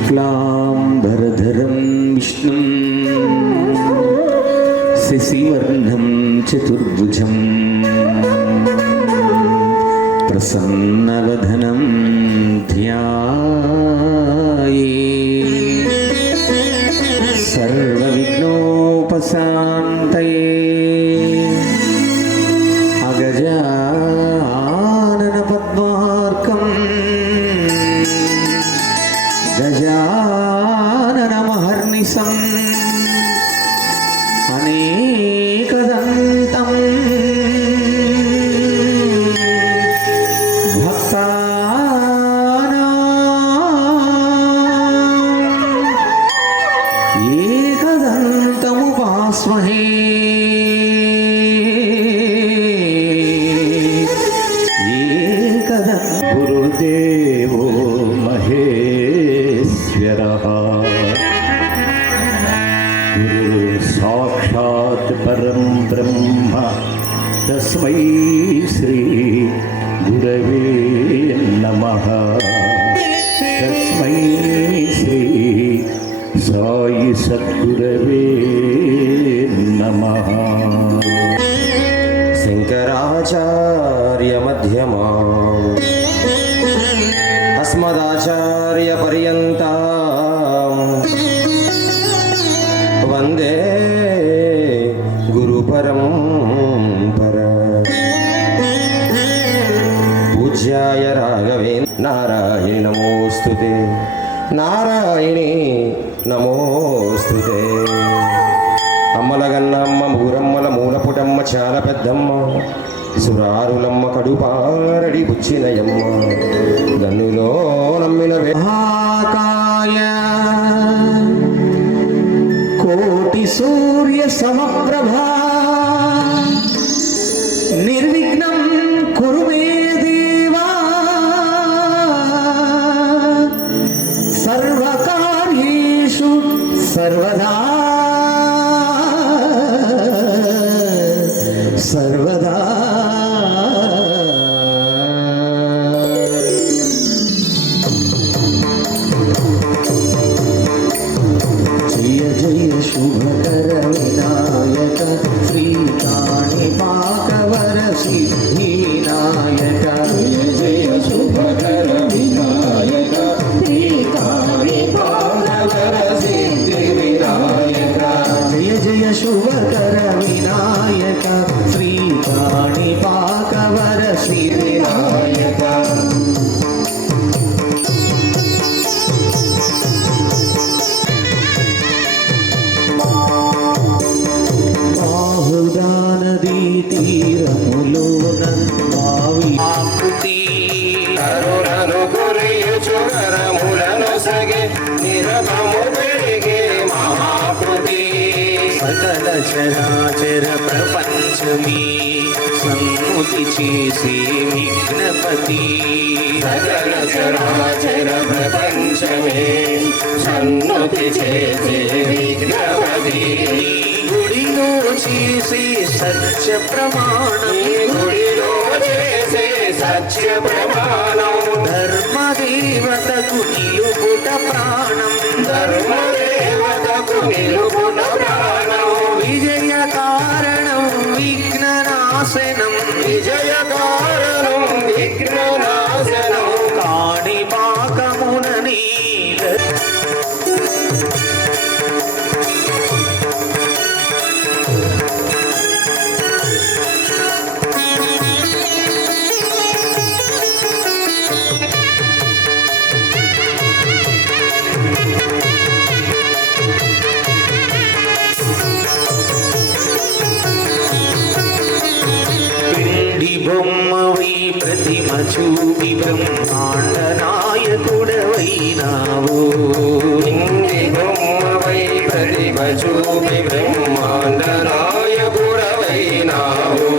शुक्लांबरधरं विष्णुं शशिवर्णं चतुर्भुजं प्रसन्नवदनं ध्यायेत् सर्वविघ्नोपशान्तये अगजाननपद्मार्कं गजाननमहर्निशम् अनेकदन्तं भक्तानां एकदन्तमुपास्महे। गुरुदेवो महेश्वरः गुरु साक्षात् परं ब्रह्म तस्मै श्री गुरवे नमः। तस्मै श्री साई सद्गुरवे नमः। शंकराचार्य मध्यमा अस्मदाचार्य पर्यन्ता वंदे गुरु परंपरा। पूज्याय राघवेन्द्र नारायणी नमोस्तुते नारायणी नमोस्तुते। అమ్మలగన్నమ్మ మూరమ్మల మూలపుటమ్మ చాలా పెద్దమ్మ సురారులమ్మ కడుపారడి బుచ్చినయమ్మ గన్నులో నమ్మిన మహాకాయ కోటి సూర్య సమప్రభా నిర్విఘ్నం కురు మే దేవా సర్వకార్యేషు సర్వదా सर्वदा। जय जय शुभकर विनायक श्री काणिपाकवर सिद्धि विनायक। जय जय शुभकर विनायक श्री काणिपाकवर सिद्धि विनायक। जय जय शुभकर विनायक श्री काणिपाकवर सिद्धिविनायक। బాహుదా నదీ తీరములోన భావి ఆకృతి కరుణను గురియుచు కరములను సగే నిరభము పెరిగే మహాకృతి। సకల చరాచర ప్రపంచమి సన్ముతి చేసే విఘ్నపతి। సకల చరాచర ప్రపంచమే సన్ముతి చేసే విఘ్నపతి। గుడిలో చేసే సత్య ప్రమాణం గుడిలో చేసే సత్య ప్రమాణం। ధర్మదేవతకు నిలుపుట ప్రాణం ధర్మదేవతకు నిలుపుట ప్రాణం। విజయ కారణం విఘ్ననాశనం విజయ కారణం విఘ్ననాశనం। కాణిపాకమునని బొమ్మవి ప్రతిమ చూపి బ్రహ్మాండ నాయకుడవైనావు। బొమ్మవై ప్రతిమ చూపి బ్రహ్మాండ నాయకుడవైనావు।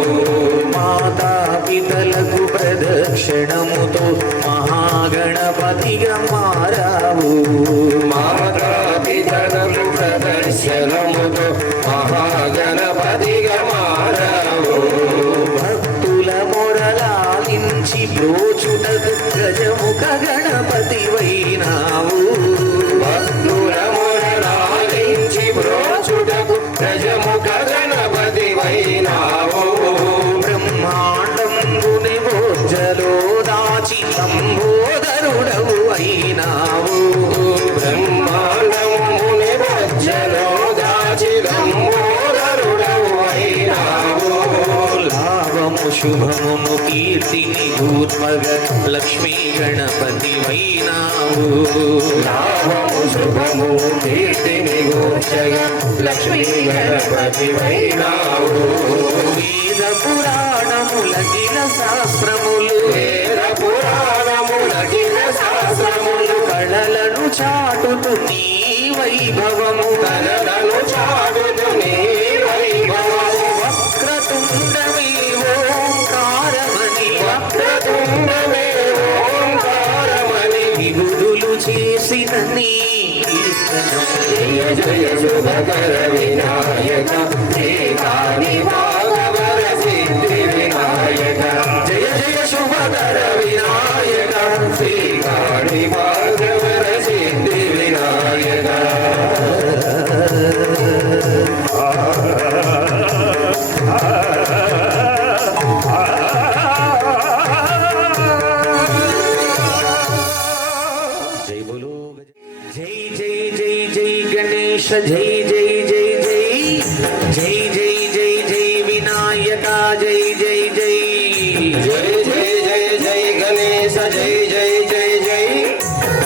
మాతా పితలకు ప్రదక్షిణముతో మహాగణపతిగా మారావు। మాతా పితలకు ప్రదక్షిణముతో దిగమారవు భక్తుల మొరలాలించి బ్రోచుటకు గజముఖ గణపతి వైనావు భక్తుల మొరలాలించి బ్రోచుటకు గజముఖ గణపతి వైనావు బ్రహ్మాండంబుని బోజలో దాచి లంబోదరుడవు అయినావు బ్రహ్మాండంబుని బోజలో దాచి లంబోదరుడవు అయినావు లాభము శుభమును కీర్తిని గూర్మగ లక్ష్మీ గణపతి వైనావు లాభము శుభము కీర్తిని గూర్చగ లక్ష్మీ గణపతి వైనావు వేద పురాణములగిన శాస్త్రములు వేద పురాణములగిన శాస్త్రములు కళలను చాటుతు నీ వైభవము కళలను చాటుతు నీ వైభవము వక్రతుండమే ఓంకారమని వక్రతుండమే ఓంకారమని విభుదులు చేసిన నీ కీర్తనం జయ జయ శుభకర వినాయక ఏకాని భాగవర సిద్ధి వినాయక జయ జయ శుభకర వినాయక ఏకాని భాగవర సిద్ధి వినాయక జై బోలో జై జై జై జై గణేశ జై జై జై జై జై జై జై జై వినాయక జై జై జై జై జై జై జై గణేశ జై జై జై జై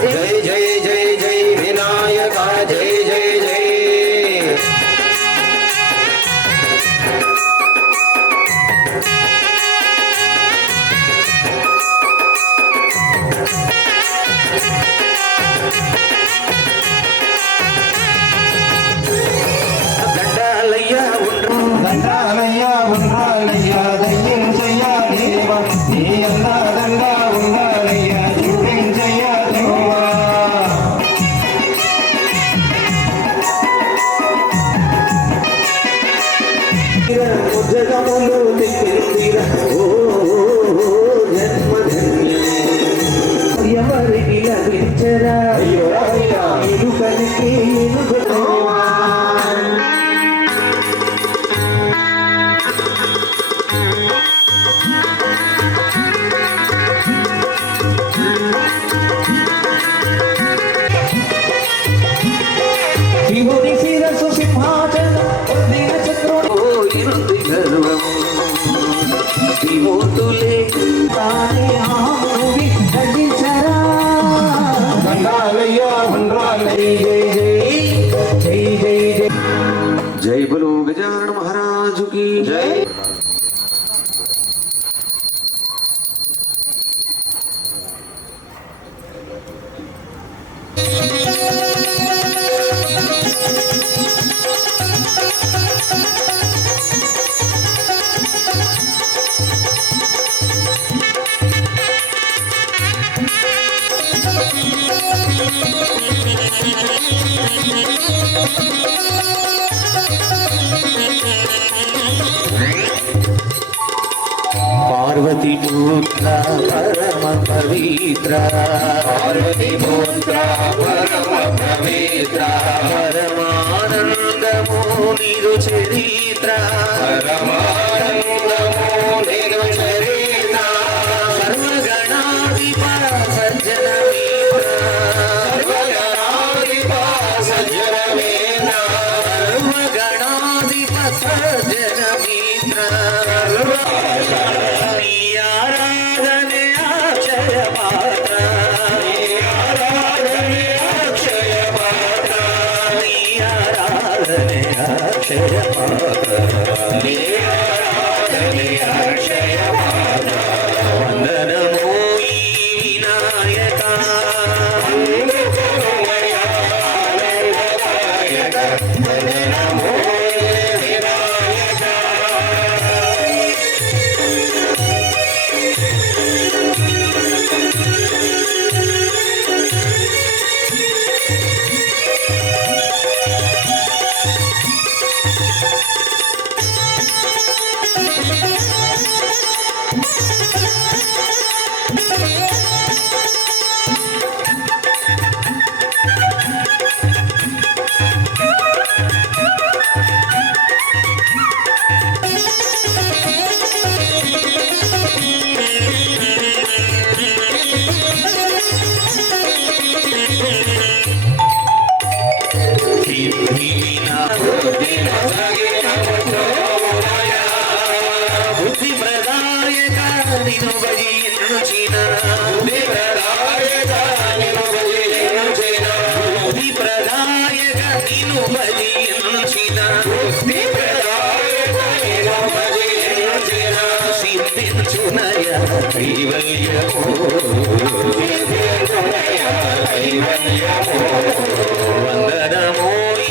జై జై జై జై వినాయక జై జై జై దండాలయ్యా దండాలయ్యా ఉండాలయ్యా దయ్యం చెయ్యా దేవా నీ అందాదంగా ఉండాలయ్యా చూపించయ్యా దేవా జగములు దిక్కిర ఓ జన్మధన్యమే ఎవరికి లభించరా అయ్యో రామయ్యా ఎలుకనికి ఎలుకతో శివుని శిరసు సింహాచలం పొందిన చక్రుడు పోయినుంది గర్వము శివోతులే తానే ఆమువి నటించరా దండాలయ్యా ఉండాలయ్యా జై జై జై జై జై బలో గజానన మహారాజు की జై పార్వతి పుత్ర పరమ పవిత్ర పార్వతి పుత్ర పరమ పవిత్ర పరమానందము నిరు చరిత్ర పరమానందము నిరు చరిత్ర సర్వగణాధిప సజ్జన మిత్ర సర్వగణాధిప సజ్జన మిత్ర సర్వగణాధిప సజ్జన మిత్ర ఆరాధనే అక్షయ పాత్ర ఆరాధనే అక్షయ పాత్ర ఆరాధనే అక్షయ పాత్ర ఆరాధనే అక్షయ పాత్ర వందనమో ఈ వినాయక వందనమో వినాయక నిలుచిన బుద్ధి ప్రదాయక నిను భజించిన సిద్ధించునయ కైవల్యము వందనమో ఈ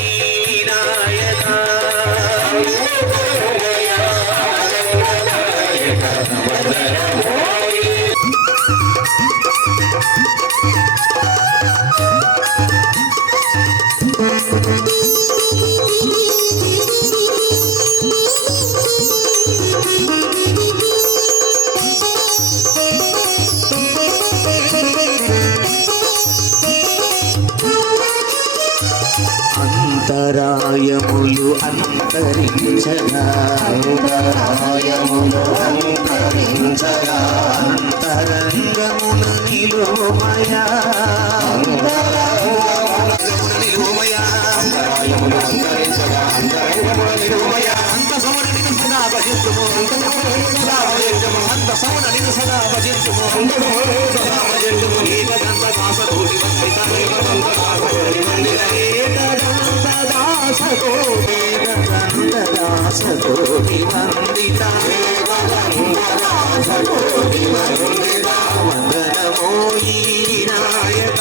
నాయక అంతరాయములు అంతరించగా అంతరంగమున నిలుమయా అంత సౌన నిన్ను సదా భజించుము అంత సౌన నిన్ను సదా భజించుము ఏకదంత దాసకోటి దాసకోటి వందిత వందనమో ఈ నాయక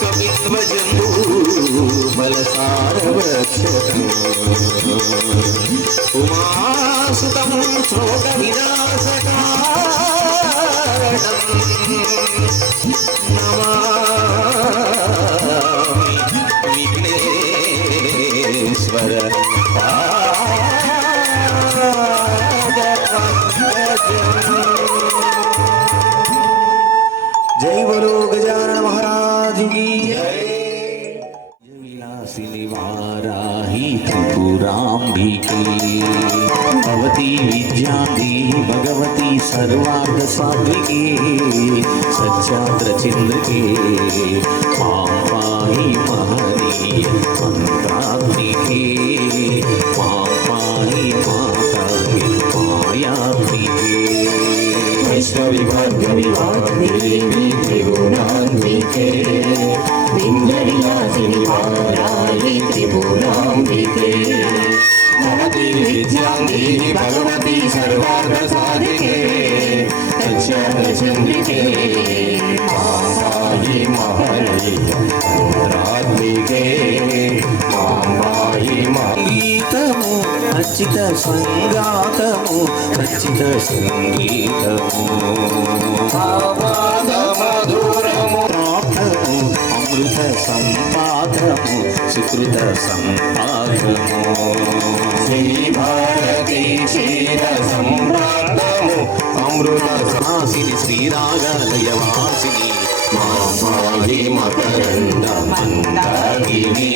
కవిత్వజంబూ బలసారవక్షతం ఉమాసుతం శోక వినాశకారణం నమామి విఘ్నేశ్వర जय बोलो गजानन महाराज की जय विलासिनी वाराही त्रिपुरांबिके भवती विद्यादी भगवती सर्वार्थ सात्विके सच्चाद्र चिंद्रके मां पाहि महनीय मंत्रात्मिके मां पाहि माताहि मायात्मिके विश्वविभाग्य विभाग्यदेवी त्रिगुणान्विके विंध्यविलासिनि वाराहि त्रिपुरांबिके भवती विद्याङ्गी भगवती सर्वार्थसाधिके सच्चान्द्रचन्द्रिके मां पाहि महनीय मंत्रात्मिके मां पाहि गीतमु अच्युत संगातमु रचित संगीतमु मधुरमु प्राप्तमु अमृत संपादमु सुकृत संपादमु श्री भारती क्षीर सम्राटमु अमृत वासिनि श्रीरागालय वासिनि मां पाहि मकरन्द मन्दाकिनी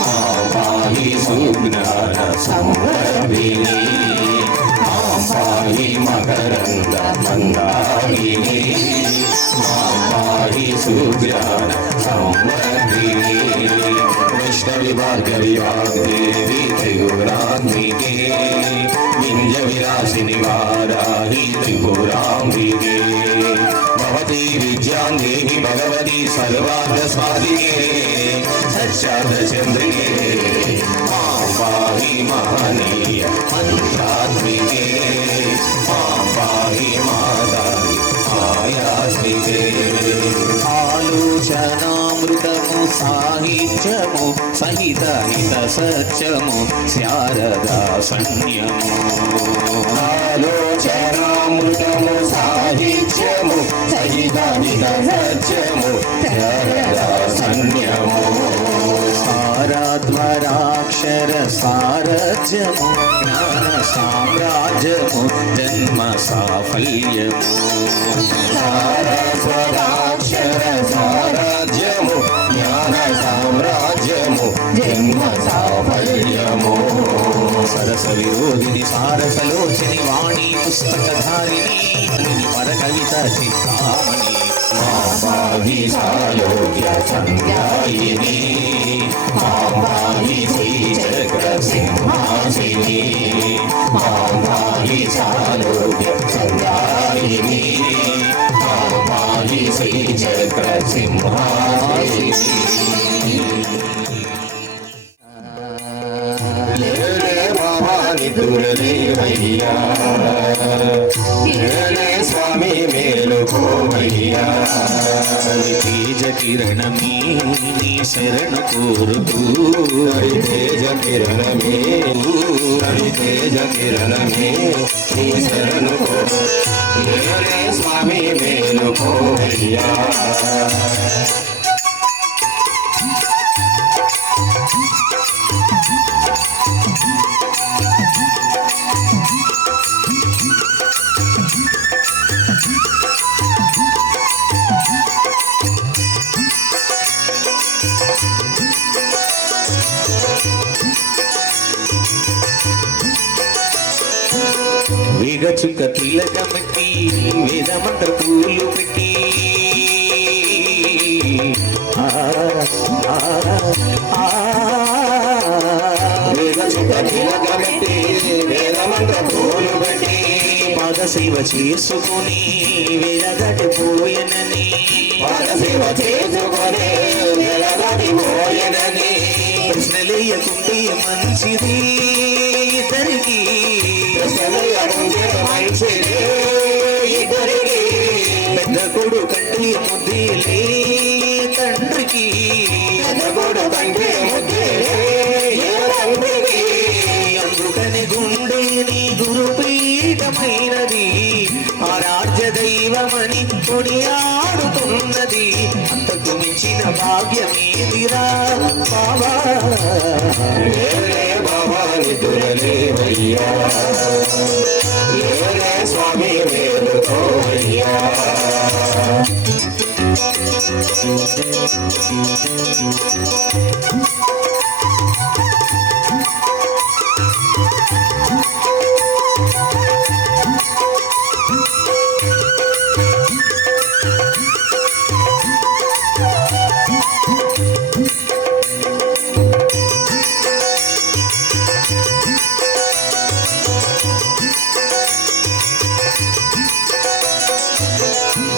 मां पाहि सुज्ञान संवर्धिनी मां पाहि मकरन्द मन्दाकिनी मां पाहि सुज्ञान संवर्धिनी विष्णुविभाग्य विभागदेवी त्रिगुणात्मिके विंध्यविलासिनि वाराहि त्रिपुरांबिके भवती विद्याङ्गी भगवती सर्वार्थसाधिके सच्चार्धचन्द्रिके मां पाहि महनीय मंत्रात्मिके मां पाहि माताहि मायात्मिके ఆలోచనామృతము సాహిత్యము సహిత హిత సత్యము శారదా సన్యము ఆలోచనామృతము సాహిత్యము సహితానిత సత్యము శారదా సన్యము సారాధ్వరాక్షర సారథ్యము జ్ఞాన సామ్రాజ్యము జన్మ సాఫల్యము సారస్వతాక్షర సారాజ్యము జ్ఞాన సామ్రాజ్యము జన్మ సాఫల్యము సరస విరోధిని సారసలోచని వాణి పుస్తకధారిణి పర కవిత చిత్తామణి మాంబాహి సాలోక్య సంధ్యాయిని మాంబాహి శ్రీచక్ర సింహాసిని మాంబాహి సాలోక్య సంధ్యాయిని మాంబాహి శ్రీచక్ర సింహాసిని భవాని దుర్దేవయ్యా స్వామి మేలుకోవయ్యా తేజ కిరణమే నీ శరణు కోరుతూ తేజ కిరణమే తేజ కిరణమే నీ శరణు స్వామి మేలుకోవయ్యా విగచుక తిలకమట్టి వేదమంత్ర పూలు పెట్టి విగచుక తిలకమెట్టి వేదమంత్ర పూలు పెట్టి పాద సేవ చేసుకుని వెలగటిపోయనని పాదసేవ చేసుకొని వెలగడిపోయెనని ప్రశ్నలేయకుంటే మంచిది ఇద్దరికి ప్రశ్నలేయకుంటే మంచిది ఇద్దరికి పెద్ద కొడు కంటే ముద్దేలే తండ్రికి పెద్దగొడు కంటే ముద్దేలే ఏ తండ్రికి అందుకని గుండె నీ గురుపీఠమైనది ఆరాధ్య దైవమని కొనియాడుతున్నది అంతకు మించిన భాగ్యమేదిరా బాబా ఏలే భవాని దుర్దేవయ్యా ఏలే స్వామి మేలుకోవయ్యా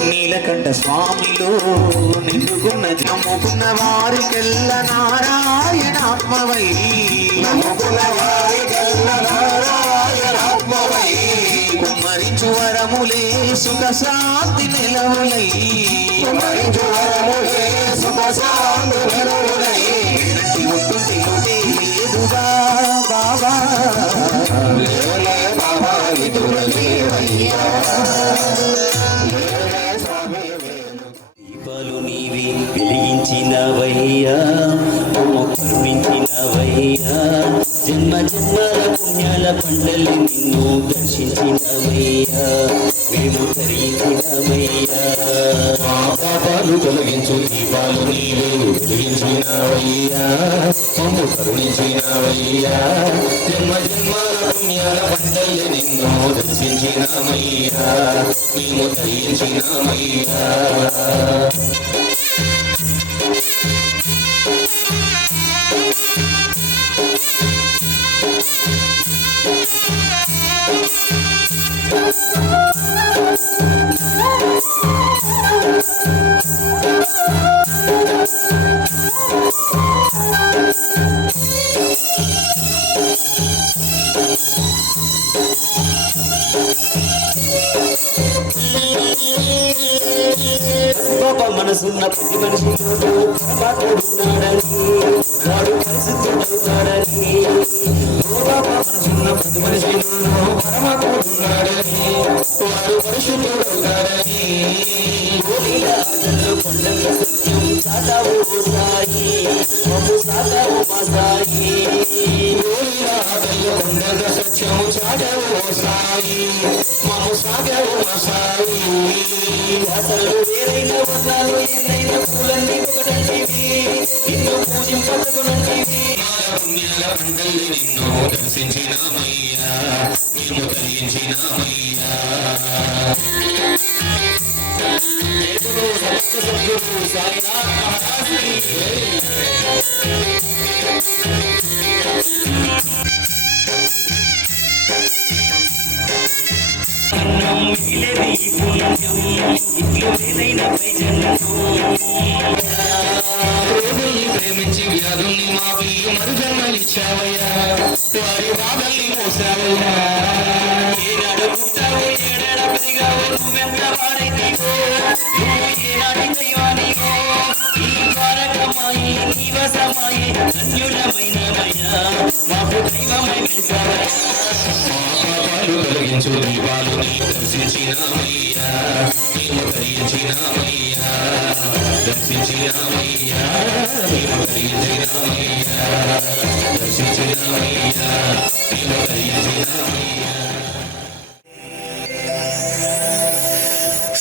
నీలకంఠ స్వామిలో నిండుకున్న నమ్ముకున్న వారికెల్ల నారాయణాత్మవై నమ్ముకున్న వారికెల్ల నారాయణాత్మవై కుమ్మరించు వరములే సుఖ శాంతి నిలవులై కుమ్మరించు వరములే సుఖశాంతి నిలవులై ఎన్నటి ఒట్టుంటే లోటే లేదుగా బాబా ఏలే భవాని దుర్దేవయ్యా ఏలే స్వామి దీపాలు నీవే వెలిగించినవయ్యా మమ్ము కరుణించినవయ్యా జన్మ జన్మల పుణ్యాల పండలి నిన్ను దర్శించినవయ్యా మేము తరించినవయ్యా మా పాపాలు తొలగించు దీపాలు నీవే వెలిగించినవయ్యా మమ్ము కరుణించినవయ్యా జన్మ జన్మాల పుణ్యాల పంటల్ని నిన్ను దర్శించినమయ్యా మేము తరించినమయ్యా గొప్ప మనసున్న ప్రతి మనిషిలోనూ పరమాత్ముడున్నాడని వాడు పరిశుద్ధుడవుతాడని గొప్ప మనసున్న ప్రతి మనిషిలోనూ పరమాత్ముడున్నాడని వాడు పరిశుద్ధుడవుతాడని గోలీల ఆటల్లో కొండంత సత్యం సాటావు సాయి మమ్ము సాటావు మా సాయి గోలీల ఆటల్లో కొండంత సత్యం చాటావు సాయి మమ్ము సాగావు మా సాయి అసలు వేరైన వర్ణాలు ఎన్నైనా పూలన్నీ ఒకటంటివి అంటల్లి నిన్ను దర్శించినామయ్యా మేము తరించినామయ్యా దేవుడు సమస్త సభ్యుడు సాయినాథ్ మహారాజుకి అన్నం మిగిలేది పుణ్యం ఇట్లు ఏదైనా పై రోగుల్ని ప్రేమించి వ్యాధుల్ని మాపి మరుజన్మలిచ్చావయ్యా వారి బాధల్ని మోసావయ్యా ఏనాడు పుట్టావు ఏడాడ పెరిగావు నువ్వెంత వాడైతేవో నువ్వు ఏనాటి దైవానివో ఈ ద్వారకమాయి నివసమాయి అన్యులమైనవయ్యా మాకు దైవమై వెలిసావయ్యా పాపాలు తొలగించు దీపాలు నీ దర్శించినామయ్యా మేము తరించినామయ్యా దర్శించినామయ్యా మేము తరించినామయ్యా దర్శించినామయ్యా మేము తరించినామయ్యా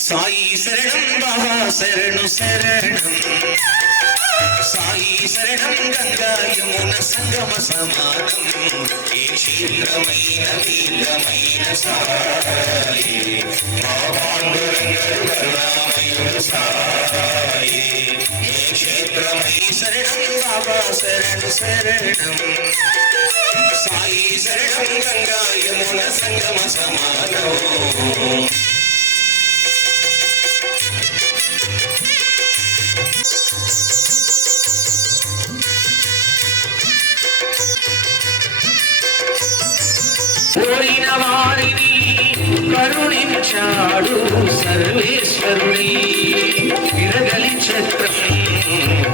సాయి శరణం బాబా శరణు శరణం సాయి శరణం గంగా యమున సంగమ సమానం ఏ క్షేత్రమైన వీరమైన సాయి మా పాండురంగడు కరుణామయుడు సాయి ఏ క్షేత్రమై శరణం బాబా శరణు శరణం సాయి శరణం గంగా యమున సంగమ సమానం కోరిన వారిని కరుణించాడు సర్వేశ్వరుని విరగలి ఛత్రం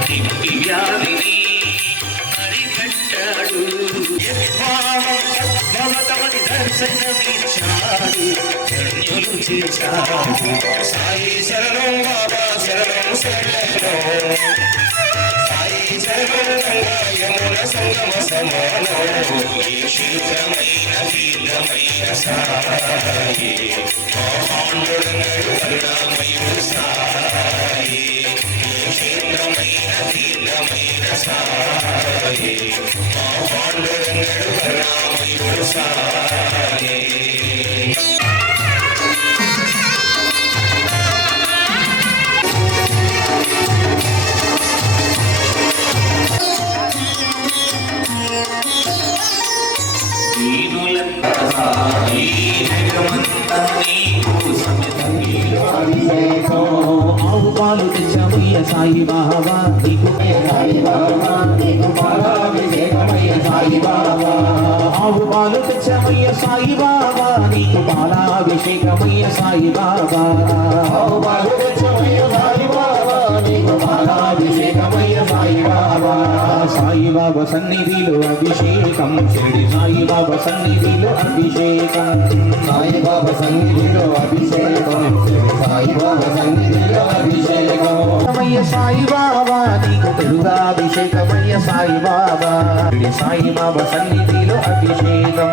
తిప్పి వ్యాధిని అరికట్టాడు యద్భావం తద్భవతమని దర్శనమిచ్చాడు ధన్యులు చేశాడు సాయి శరణం బాబా శరణం శరణం సాయి శరణం గంగా యమున సంగమ సమానం ఏ క్షేత్రమైన తీర్థమైన సాయి పాండురంగడు కరుణామయుడు సాయి ఏ క్షేత్రమైన తీర్థమైన సాయి పాండురంగడు కరుణామయుడు సాయి ఆవు పాలు తెచ్చమయ్య సాయి బాబా నీకు సాయి బాబా నీకు పాలాభిషేకమయ్య సాయి బాబా ఆవు పాలు తెచ్చమయ్య సాయి బాబా నీకు పాలాభిషేకమయ్య సాయి బాబా ఆవు పాలు తెచ్చమయ్య సాయి బాబా నీకు పాలాభిషేకమయ్య సాయి బాబా సాయి బాబా సన్నిధిలో అభిషేకం షిరిడి సాయి బాబా సన్నిధిలో అభిషేకం సాయి బాబా సన్నిధిలో అభిషేకం షిరిడి సాయి బాబా సన్నిధిలో అభిషేకం సాయి బాబా నీకు పెరుగాభిషేకమయ్య సాయి బాబా షిరిడి సాయి బాబా సన్నిధిలో అభిషేకం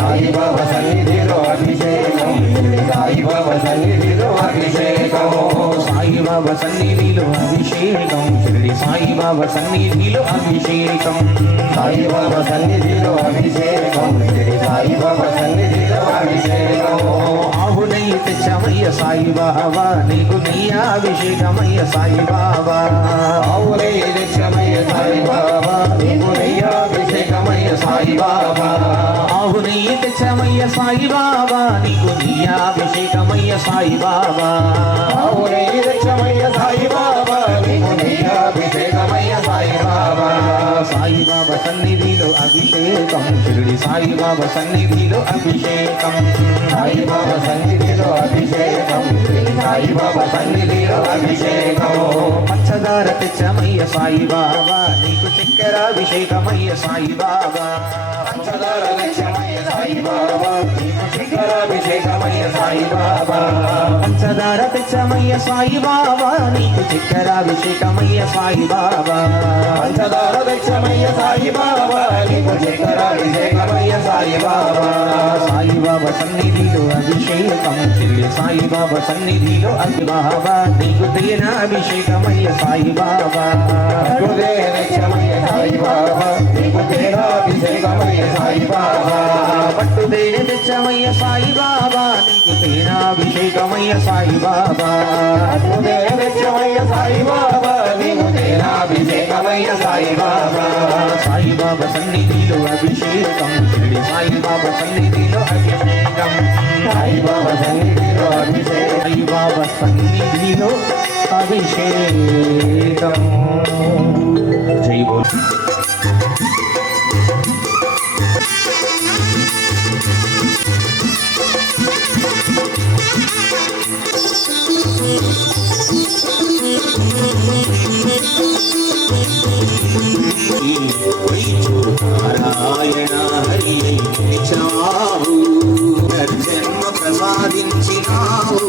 సాయి బాబా సన్నిధిలో అభిషేకం షిరిడి సాయి బాబా సన్నిధిలో అభిషేకం సాయి బాబా సన్నిధిలో అభిషేకం షిరిడి సాయి బాబా సన్నిధిలో అభిషేకం సాయి బాబా సన్నిధిలో అభిషేకం షిరిడి సాయి బాబా సన్నిధిలో అభిషేకం ఆవు నెయ్యి తెచ్చమయ్య సాయి బాబా నీకు నెయ్యాభిషేకమయ్య సాయి బాబా ఆవు నెయ్యి తెచ్చమయ్య సాయి బాబా నీకు నెయ్యాభిషేకమయ్య సాయి బాబా ఆవు నెయ్యి తెచ్చమయ్య సాయి బాబా నీకు నెయ్యాభిషేకమయ్య సాయి బాబా ఆవు నెయ్యి తెచ్చమయ్య సాయి బాబా నీకు నెయ్యాభిషేకమయ్య సాయి బాబా సాయి బాబా సన్నిధిలో అభిషేకం షిరిడి సాయి బాబా సన్నిధిలో అభిషేకం సాయి బాబా సన్నిధిలో అభిషేకం షిరిడి సాయి బాబా సన్నిధిలో అభిషేకం పంచదార తెచ్చమయ్య సాయి బాబా నీకు చక్కెరాభిషేకమయ్య సాయి బాబా పంచదార తెచ్చమయ్య సాయి బాబా నీకు చక్కెరాభిషేకమయ్య సాయి బాబా పంచదార తెచ్చమయ్య సాయి బాబా నీకు చక్కెరాభిషేకమయ్య సాయి బాబా పంచదార తెచ్చమయ్య సాయి బాబా నీకు చక్కెరాభిషేకమయ్య సాయి బాబా సాయి బాబా సన్నిధిలో అభిషేకం చెల్లి సాయి బాబా సన్నిధిలో అగ్ని బాబా నీకు తేనాభిషేకమయ్య సాయి బాబా తెచ్చమయ్య సాయి బాబా నీకు తేనాభిషేకమయ్య సాయి బాబా పట్టు తేనె తెచ్చమయ్య సాయి బాబా నీకు తేనాభిషేకమయ్య సాయి బాబా పట్టు తేనె తెచ్చమయ్య సాయి బాబా నీకు తేనాభిషేకమయ్య సాయి బాబా సాయి బాబా సన్నిధిలో అభిషేకం చెల్లి సాయి బాబా సన్నిధిలో అభిషేకం సాయి బాబా సన్నిధిలో అభిషేకం సాయి బాబా సన్నిధిలో అభిషేకం జై బోల్ నారాయణ హరి చావు జన్మ ప్రసాదించినావు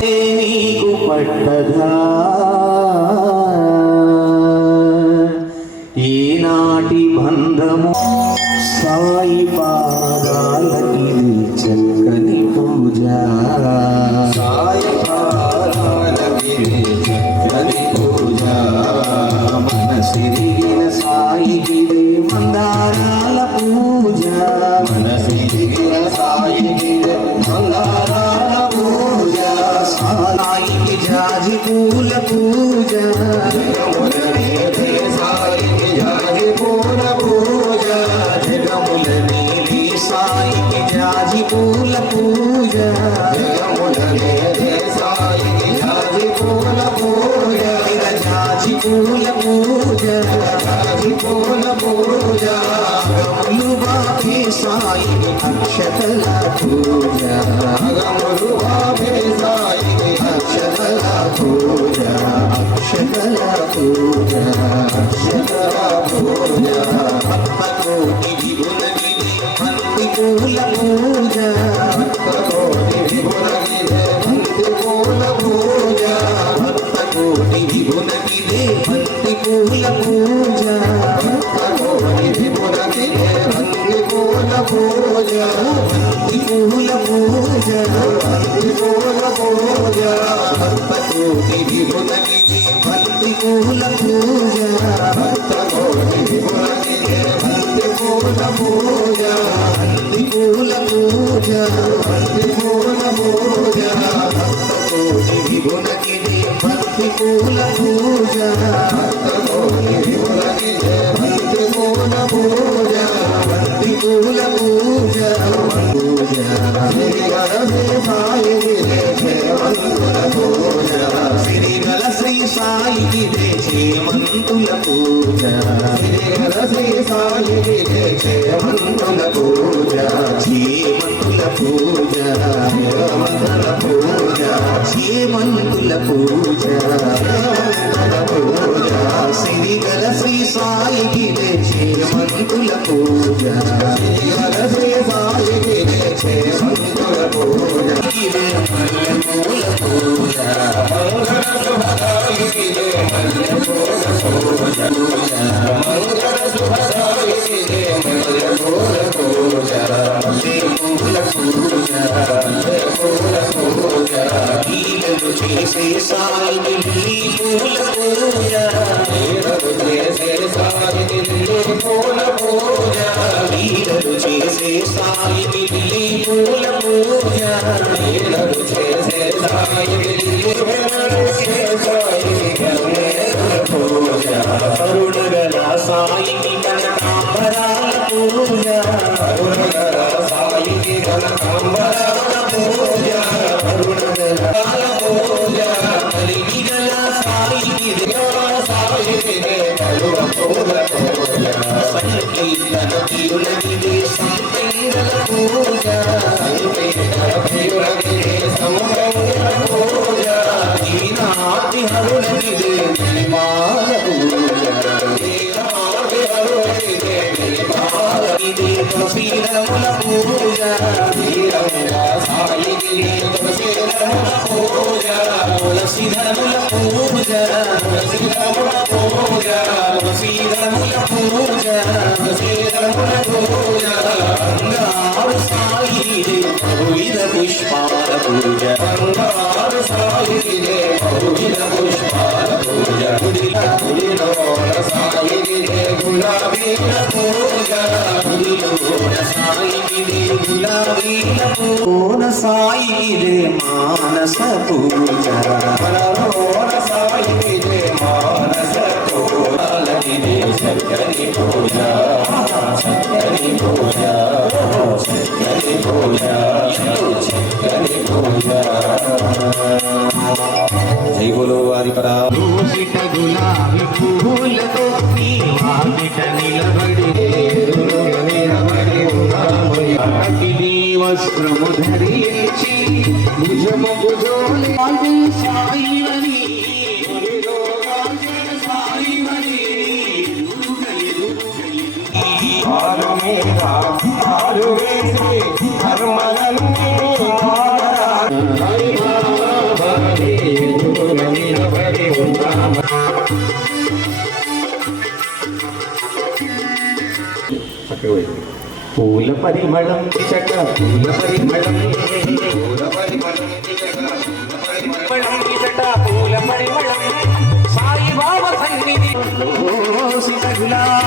నీకు పట్టదా ఈనాటి బంధము సాయి పాదాలకి చక్కని పూజ సాయి పాదాలకి చక్కని పూజ మనసిరిగిన సాయికి మందారాల పూజ మనసిరిగిన సాయికి మందారాల పూజ సాయికి జాజి పూల పూజ సాయికి జాజి పూల పూజ జగముల నీలి సాయికి జాజి పూల పూజ సాయికి జాజి పూల పూజ జాజి పూల పూజ జాజి పూల పూజ గములు బాపే సాయికి అక్షతల పూజ గములు బాపే సాయికి అక్షతల పూజ అక్షతల పూజ అక్షతల పూజ భక్తకోటి విభులగిరి బంతి పూల పూజ భక్తకోటి విభులగిరి బంతి పూల పూజ భక్తకోటి విభులగిరి బంతి పూల పూజ భక్తకోటి విభులగిరి బంతి పూల పూజ బంతి పూల పూజ బంతి పూల పూజ భక్తకోటి విభులగిరి బంతి పూల పూజ భక్తకోటి విభులగిరి బంతి పూల పూజ బంతి పూల పూజ బంతి పూల పూజ భక్తకోటి విభులగిరి బంతి పూల పూజ భక్తకోటి విభులగిరి బంతి పూల పూజ బంతి పూల పూజ పూజ శ్రీగల శ్రీ సాయికి శ్రీగల శ్రీ సాయికి చేమంతుల పూజ శ్రీగల శ్రీ సాయికి చేమంతుల పూజ చేమంతుల పూజ చేమంతుల పూజ చేమంతుల పూజ పూజ శ్రీగల శ్రీ సాయికి చేమంతుల పూజ శ్రీగల శ్రీ సాయికి చేమంతుల పూజ పూల పూజ ఈలలు చేసే సాయిని పూల పూజ ఈలలు చేసే సాయిని పూల పూజ సాయిగిరి తులసీధరముల పూజ తులసీధరముల పూజ తులసీధరముల పూజ తులసీధరముల పూజ తులసీధరముల పూజ బంగారు సాయి బహువిధ పుష్పాల పూజ బంగారు సాయిగిరి బహువిధ పుష్పాల పూజ గుడిలోన సాయిగిరి గులాబీల పూజ గుడిలోన సాయిగిరి గులాబీల పూన సాయిగిరి మానస పూజ మనలోన సాయిగిరి మానస పూజలగిరి సత్యని పూజ సత్యని పూజ సత్యని పూజ సత్యని పూజ జై బోలో ఆదిపరా దూషిత గులాబీ పువ్వులతో నీ వాకిట నిలబడి అఖిలి వస్త్రము ధరించి భుజము భుజోలి సాయివని సాయివని ఆరు మీద ఆరు వేసి ధర్మలన్నీ పూల పరిమళం చక పూల పరిమళం పరిమళం ఇచట పూల పరిమళం సాయి బాబా సన్నిధి దూషిత గులాబీ